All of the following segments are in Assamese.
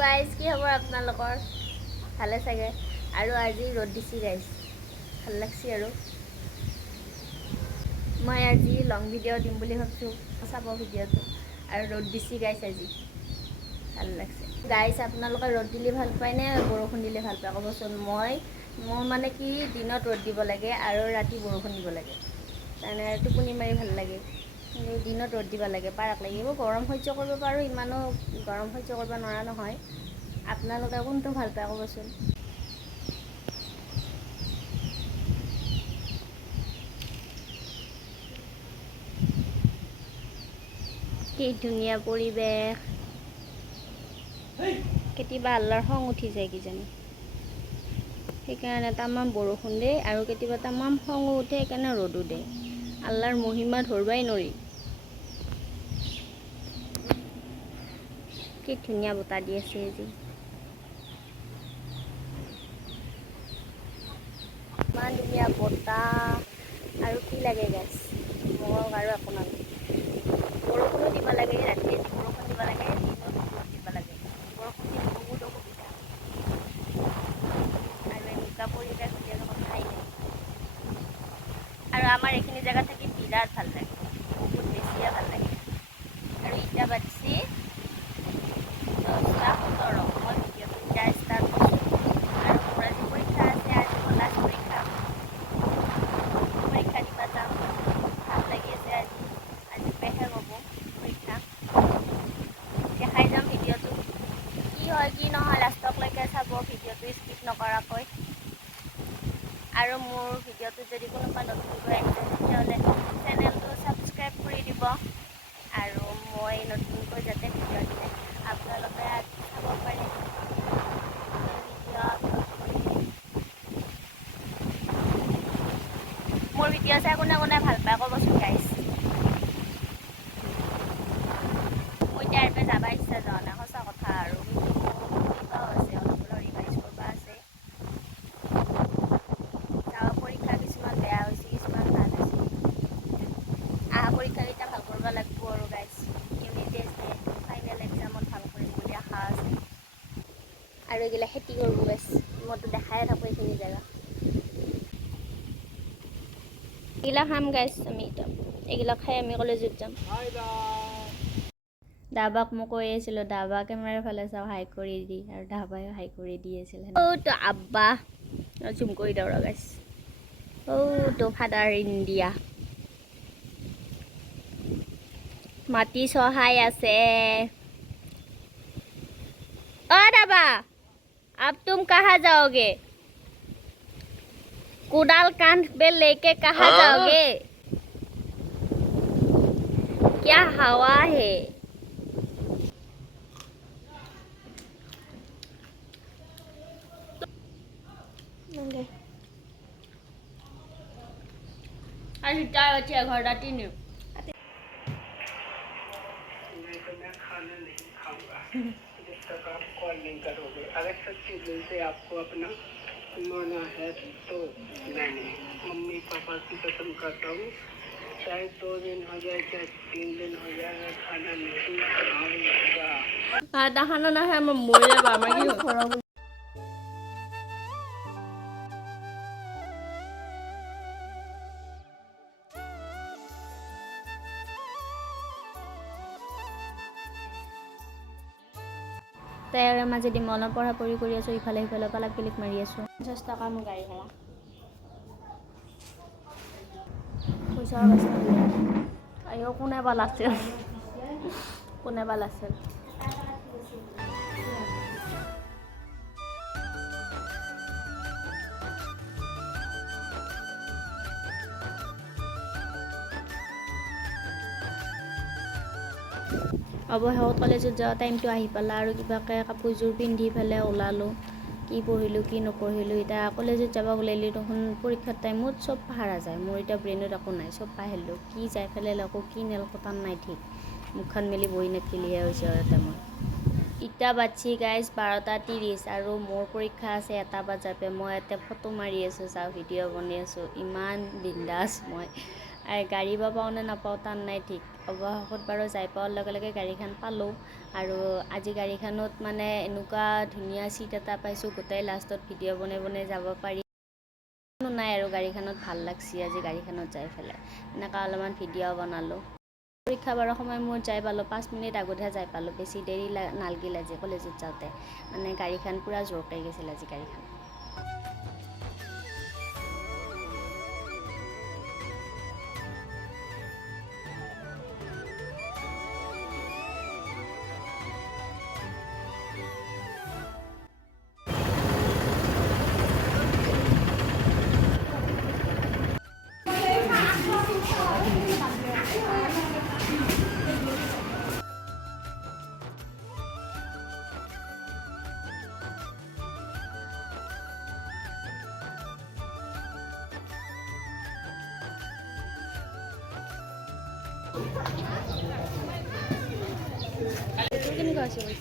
গাইজ কি খবৰ আপোনালোকৰ ভালে চাগে আৰু আজি ৰ'দ দিছি গাইজ ভাল লাগছি আৰু মই আজি লং ভিডিঅ' দিম বুলি ভাবিছোঁ চাব ভিডিঅ'টো আৰু ৰ'দ দিছি গাইজ আজি ভাল লাগছে গাইজ আপোনালোকে ৰ'দ দিলে ভাল পায় নে বৰষুণ দিলে ভাল পায় ক'বচোন মোৰ মানে কি দিনত ৰ'দ দিব লাগে আৰু ৰাতি বৰষুণ দিব লাগে তাৰমানে টোপনি মাৰি ভাল লাগে দিনত ৰ'দ দিব লাগে পাৰাক লাগিব গৰম সহ্য কৰিব পাৰোঁ ইমানো গৰম সহ্য কৰিব নোৱাৰা নহয় আপোনালোকে কোনটো ভাল পায় ক'বচোন কি ধুনীয়া পৰিৱেশ কেতিয়াবা আল্লাৰ খং উঠি যায় কিজানি সেইকাৰণে তামাম বৰষুণ দিয়ে আৰু কেতিয়াবা তামাম খঙো উঠে সেইকাৰণে ৰ'দো দিয়ে আল্লাৰ মহিমা ধৰবাই নোৱাৰি কি ধুনীয়া বতাহ দি আছে আজি ইমান ধুনীয়া বতাহ আৰু কি লাগে গাইছ মোক আৰু একো নালাগে বৰষুণো দিব লাগে ৰাতি বৰষুণ দিব লাগে দিনত ৰ'দ দিব লাগে বৰষুণ দিব বহুত অসুবিধা আৰু এনেকুৱা পৰিৱেশ বেলেগ কথাই নাই আৰু আমাৰ এইখিনি জেগা থাকি বিৰাট ভাল লাগে বহুত বেছিয়ে ভাল লাগে আৰু ইটা বাজছি 10:17 মই ভিডিঅ'টো এতিয়া ষ্টাৰ্ট কৰিছোঁ আৰু মোৰ আজি পৰীক্ষা আছে আজি ক্লাছ পৰীক্ষা দিবা যাম ভাল লাগি আছে আজি শেষ হ'ব পৰীক্ষা দেখাই যাম ভিডিঅ'টো কি হয় কি নহয় লাষ্টলৈকে চাব ভিডিঅ'টো স্কিপ নকৰাকৈ আৰু মোৰ ভিডিঅ'টো যদি কোনোবা নতুনকৈ আহিছে তেতিয়াহ'লে চেনেলটো ছাবস্ক্ৰাইব কৰি দিব আৰু মই নতুনকৈ যাতে ভিডিঅ' দিলে আপোনালোকে চাব পাৰে মোৰ ভিডিঅ' চাই কোনে কোনে ভাল পায় ক'বচোন গাইজ মই এতিয়া ইয়াৰ পৰা যাব ইচ্ছা যোৱা নাই সঁচা কথা আৰু কিন্তু কিবাও আছে অলপ অলপ ৰিভাইজ কৰিব আছে যাব পৰীক্ষা কিছুমান বেয়া হৈছে কিছুমান ভাল হৈছে আহা পৰীক্ষাকেইটা ভাল কৰিব লাগিব আৰু গাইজ ইউনিট টেষ্ট ফাইনেল এক্সামত ভাল কৰিম বুলি আশা আছে আৰু এইগিলা খেতি কৰিব গাইজ মইতো দেখাই থাকোঁ এইখিনি জেগা এইগিলা খাম গাইজ আমি এতিয়া এইগিলা খাই আমি কলেজত যাম দাবাক মই কৈ আছিলোঁ দাবা কেমেৰাৰ ফালে চাওঁ হাই কৰি দি আৰু দাবাই হাই কৰি দি আছিল তো আব্বা জুম কৰি দিওঁ ৰ গাইজ তো ফাদাৰ ইণ্ডিয়া মাটি চহাই আছে दाबा अब तुम कहाँ जाओगे कुदाल कांध पे लेके कहाँ जाओगे क्या हवा है आज चाय बच्चे घर डाटी नहीं जब तक आप कॉल नहीं करोगे अगर सच्चे दिल से आपको अपना माना है तो मैंने मम्मी पापा की कसम करता हूँ चाहे 2 दिन हो जाए चाहे 3 दिन हो जाए खाना नहीं खाऊंगा खाना ना है मैं मोरे बाबा की তাইৰ মাজেদি মনত পঢ়া-পঢ়ি কৰি আছোঁ ইফালে সিফালে পালাক পিলিক মাৰি আছোঁ 50 টকা মোৰ গাড়ী ভাড়া পইচা বাচি আইও কোনে ভাল আছিল অৱশেষত কলেজত যোৱা টাইমটো আহি পালা আৰু কিবাকে কাপোৰযোৰ পিন্ধি পেলাই ওলালোঁ কি পঢ়িলোঁ কি নপঢ়িলোঁ এতিয়া কলেজত যাব ওলাইলি দেখোন পৰীক্ষাৰ টাইমত চব পাহৰা যায় মোৰ এতিয়া ব্ৰেইনত একো নাই চব পাহৰিলোঁ কি যাই পেলাই আকৌ কি নেল কটান নাই ঠিক মুখখন মেলি বহি নাথাকিলেহে হৈছে আৰু এটা মই ইটা বাচ্ছি গাইজ 12:30 আৰু মোৰ পৰীক্ষা আছে 1 বজাৰ পৰা মই ইয়াতে ফটো মাৰি আছোঁ চাওঁ ভিডিঅ' বনাই আছোঁ ইমান বিন্দাছ মই গাড়ী বা পাওঁ নে নাপাওঁ তাৰ নাই ঠিক। অৱশেষত বাৰু যাই পোৱাৰ লগে লগে গাড়ীখন পালোঁ আৰু আজি গাড়ীখনত মানে এনেকুৱা ধুনীয়া ছিট এটা পাইছোঁ, গোটেই লাষ্টত ভিডিঅ' বনাই বনাই যাব পাৰি। নাই আৰু গাড়ীখনত ভাল লাগছি আজি গাড়ীখনত যাই পেলাই এনেকুৱা অলপমান ভিডিঅ' বনালোঁ। পৰীক্ষা বাৰৰ সময় মোৰ যাই পালোঁ, 5 মিনিট আগতহে যাই পালোঁ, বেছি দেৰি নালগিল আজি কলেজত যাওঁতে। মানে গাড়ীখন পূৰা জোৰকৈ গৈছিল আজি গাড়ীখন।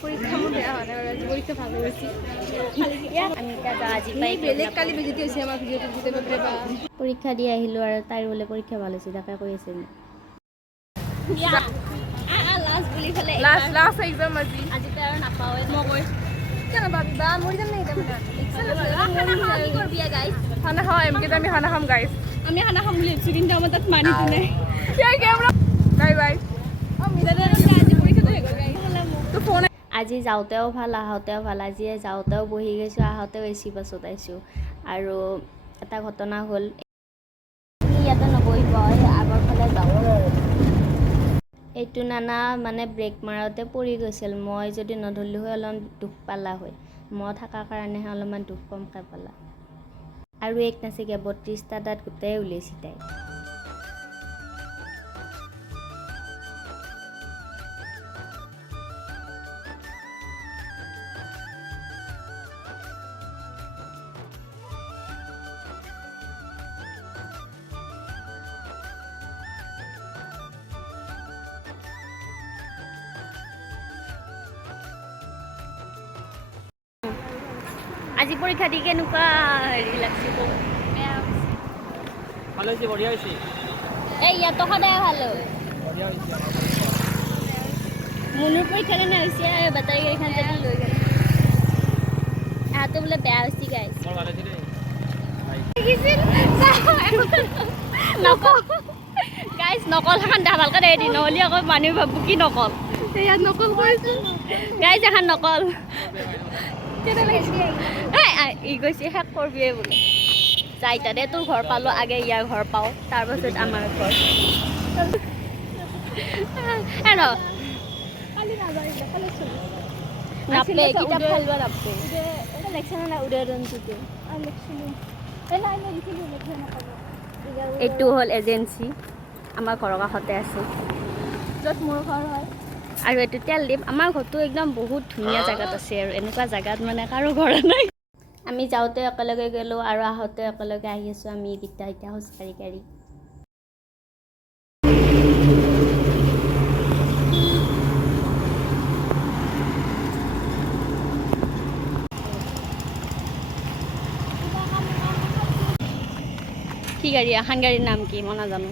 পৰীক্ষা মোৰ বেয়া হোৱা নাই, আজি পৰীক্ষা ভাল হৈছে। আমি এতিয়া আজি পাই বেলেগ কালি বেজিতে হৈছে আমাৰ ভিডিঅ'টো ভিডিঅ' বাপৰে বা। পৰীক্ষা দি আহিলোঁ আৰু তাইৰ বোলে পৰীক্ষা ভাল হৈছে, তাকে কৈ আছে লাষ্ট এক্সাম আজি আজিতো আৰু নাপাওঁৱে মই কৈ কিয় নাপাবি বা মৰি যাম নে গাইছ খানা খাওঁ এমকে আমি খানা খাম গাইছ। আমি খানা খাম বুলি ভাবিছোঁ কিন্তু আমাৰ তাত মানিটো নাই। Bye bye. আজি যাওঁতেও ভাল আহোঁতেও ভাল। আজি যাওঁতেও বহি গৈছোঁ, আহোঁতেও এচি বাছত আহিছোঁ। আৰু এটা ঘটনা হ'ল ইয়াতে নবহিব, আগৰ ফালে যাব। এইটো নানা মানে ব্ৰেক মাৰোঁতে পৰি গৈছিল, মই যদি নধৰিলোঁ হয় অলপমান দুখ পালা হয়। মই থকাৰ কাৰণেহে অলপমান দুখ কমকৈ পালা। আৰু এক নাচিকে 32টা দাঁত গোটেই উলিয়াইছে তাই। আজি পৰীক্ষা দি কেনেকুৱা হেৰি লাগছে কওঁ? ভালো হয়েছে, বঢ়িয়া হয়েছে। এই ইয়াতো সদায় ভাল হয়। বঢ়িয়া হয়েছে। মুনুৰ পৰীক্ষা কেনে হৈছে? বেটাৰী গাড়ীখন যদি লৈ গ'ল এহাতো বোলে বেয়া হৈছে গাইছ। মোৰ ভাল হৈছে দেই। নকল গাইছ, নকল এখন দা ভালকৈ দে দি, নহ'লে আকৌ মানুহে ভাবব কি নকল। ইয়াত নকল কৰিছোঁ গাইছ এখন নকল ই গৈছে শেষ কৰিবিয়ে বোলে। যাই তাতে তোৰ ঘৰ পালোঁ, আগে ইয়াৰ ঘৰ পাওঁ, তাৰপাছত আমাৰ ঘৰ। নাপে কিতাপ ফালিব নাপে। এইটো হ'ল এজেঞ্চি, আমাৰ ঘৰৰ কাষতে আছে, য'ত মোৰ ঘৰ হয়। আৰু এইটো তেলদ্বীপ। আমাৰ ঘৰটো একদম বহুত ধুনীয়া জেগাত আছে আৰু এনেকুৱা জেগাত মানে কাৰো ঘৰ নাই। আমি যাওঁতে একেলগে গ'লোঁ আৰু আহোঁতে একেলগে আহি আছোঁ আমি এইকেইটা এতিয়া খোজকাঢ়ি কাঢ়ি। কি গাড়ী? এখন গাড়ীৰ নাম কি মই নাজানো।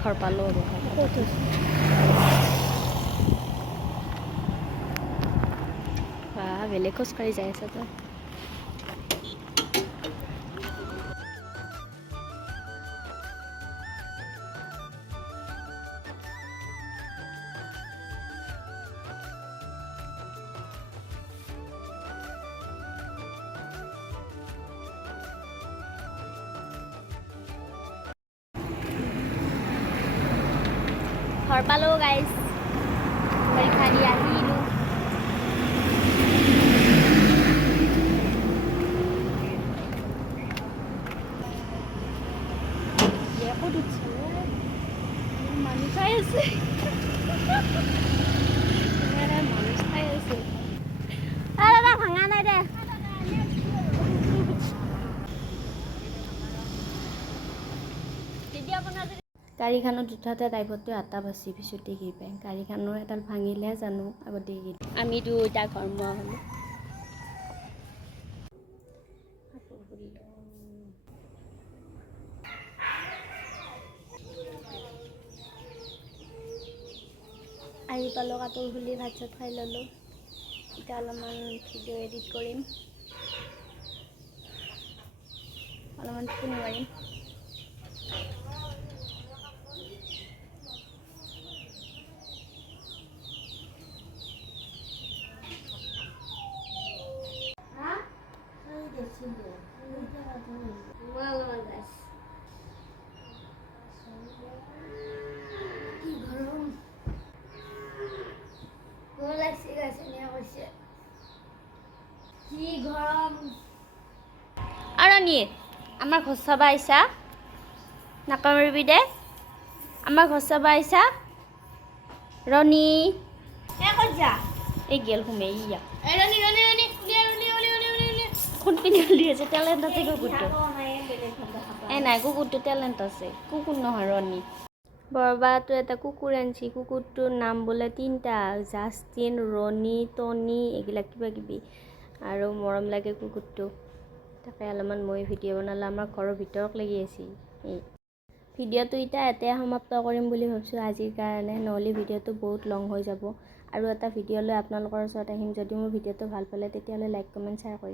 ঘৰ পালোঁ আৰু বেলেগ খোজকাঢ়ি যাই আছে তই। ঘৰ পালোঁ গাইজ, পৰীক্ষা দি আহিলোঁ। মানুহ চাই আছে, মানুহ চাই আছে। দাদা ভাঙা নাই দে। গাড়ীখনত উঠাতে ড্ৰাইভাৰটোৱে 8টা বাজি পিছতে গৈ পায়। গাড়ীখনৰ এডাল ভাঙিলেহে জানো আগতে গৈ। আমি দুটা ঘৰমুৱা হ'লোঁ। পালোঁ, কাপোৰ খুলি ভাত চাত খাই ল'লোঁ। এতিয়া অলপমান ভিডিঅ' এডিট কৰিম, অলপমান টোপনি মাৰিম। আৰণী, আমাৰ ঘৰ চাবা আহিছা? নাকামৰিবি দে। আমাৰ ঘৰ চাবা আহিছা? ৰণী, এই গেল সোমে ইয়া কোনপিনে উলিয়াই আছে? টেলেণ্ট আছে কুকুৰটো। নাই কুকুৰটো টেলেণ্ট আছে। কুকুৰ নহয় ৰণী। বৰবাটো এটা কুকুৰ আনিছি। কুকুৰটোৰ নাম বোলে 3টা, জাষ্টিন, ৰণী, টনি, এইবিলাক কিবা কিবি। আৰু মৰম লাগে কুকুৰটো। তাকে অলপমান মই ভিডিঅ' বনালোঁ, আমাৰ ঘৰৰ ভিতৰত লাগি আছে। ভিডিঅ'টো এতিয়া এতে সমাপ্ত কৰিম বুলি ভাবিছোঁ আজিৰ কাৰণে, নহ'লে ভিডিঅ'টো বহুত লং হৈ যাব। আৰু এটা ভিডিঅ' লৈ আপোনালোকৰ ওচৰত আহিম। যদি মোৰ ভিডিঅ'টো ভাল পালে তেতিয়াহ'লে লাইক কমেণ্ট শ্বেয়াৰ কৰিব।